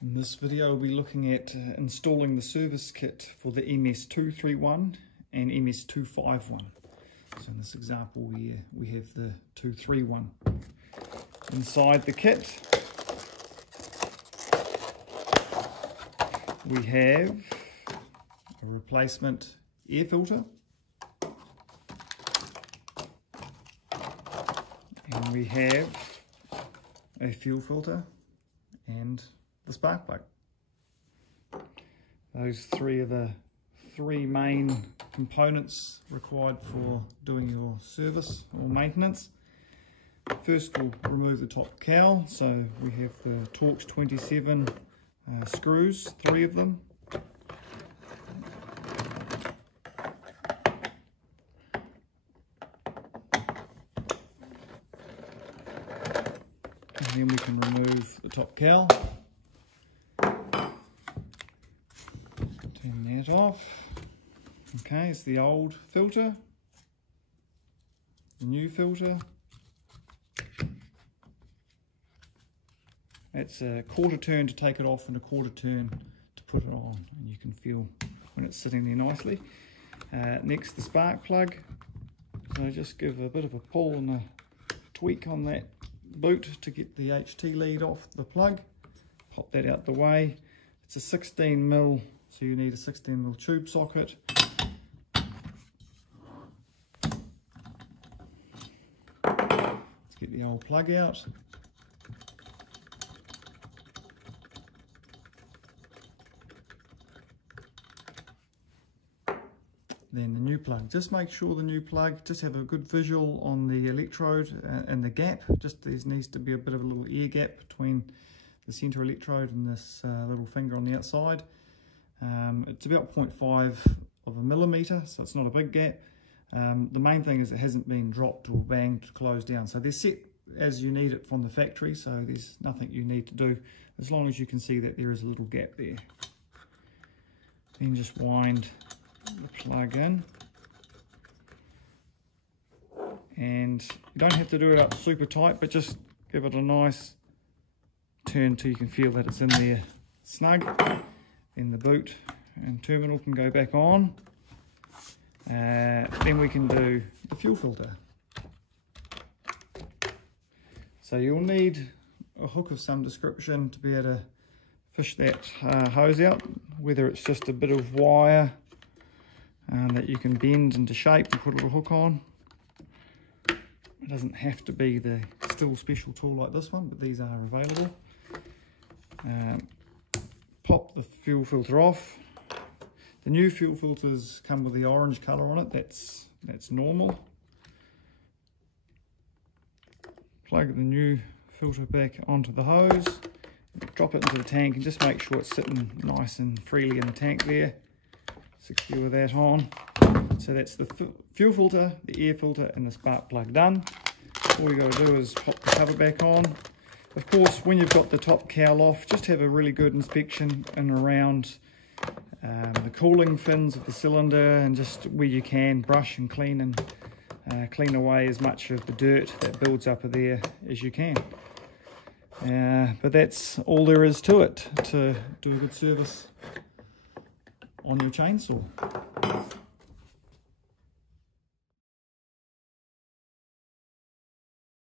In this video we'll be looking at installing the service kit for the MS231 and MS251. So in this example we have the 231. Inside the kit we have a replacement air filter, and we have a fuel filter and the spark plug. Those three are the three main components required for doing your service or maintenance. First we'll remove the top cowl. So we have the Torx 27 screws, 3 of them. And then we can remove the top cowl. Turn that off. Okay, it's the old filter, the new filter. It's a quarter turn to take it off and a quarter turn to put it on, and you can feel when it's sitting there nicely. Next, the spark plug. So just give a bit of a pull and a tweak on that boot to get the HT lead off the plug. Pop that out the way. It's a 16mm, so you need a 16mm tube socket. Let's get the old plug out. Then the new plug. Just make sure the new plug, just have a good visual on the electrode and the gap. Just there needs to be a bit of a little air gap between the center electrode and this little finger on the outside. It's about 0.5 of a millimeter, so it's not a big gap. The main thing is it hasn't been dropped or banged to close down. So they're set as you need it from the factory, so there's nothing you need to do as long as you can see that there is a little gap there. Then just wind the plug in, and you don't have to do it up super tight, but just give it a nice turn till you can feel that it's in there snug. Then the boot and terminal can go back on. Then we can do the fuel filter. So you'll need a hook of some description to be able to fish that hose out, whether it's just a bit of wire that you can bend into shape and put a little hook on. It doesn't have to be the STIHL special tool like this one, but these are available. Pop the fuel filter off. The new fuel filters come with the orange colour on it, that's normal. Plug the new filter back onto the hose, drop it into the tank, and just make sure it's sitting nice and freely in the tank there. Secure that on. So that's the fuel filter, the air filter and the spark plug done. All you got to do is pop the cover back on. Of course, when you've got the top cowl off, just have a really good inspection and around the cooling fins of the cylinder, and just where you can brush and clean and clean away as much of the dirt that builds up there as you can. But that's all there is to it to do a good service on your chainsaw.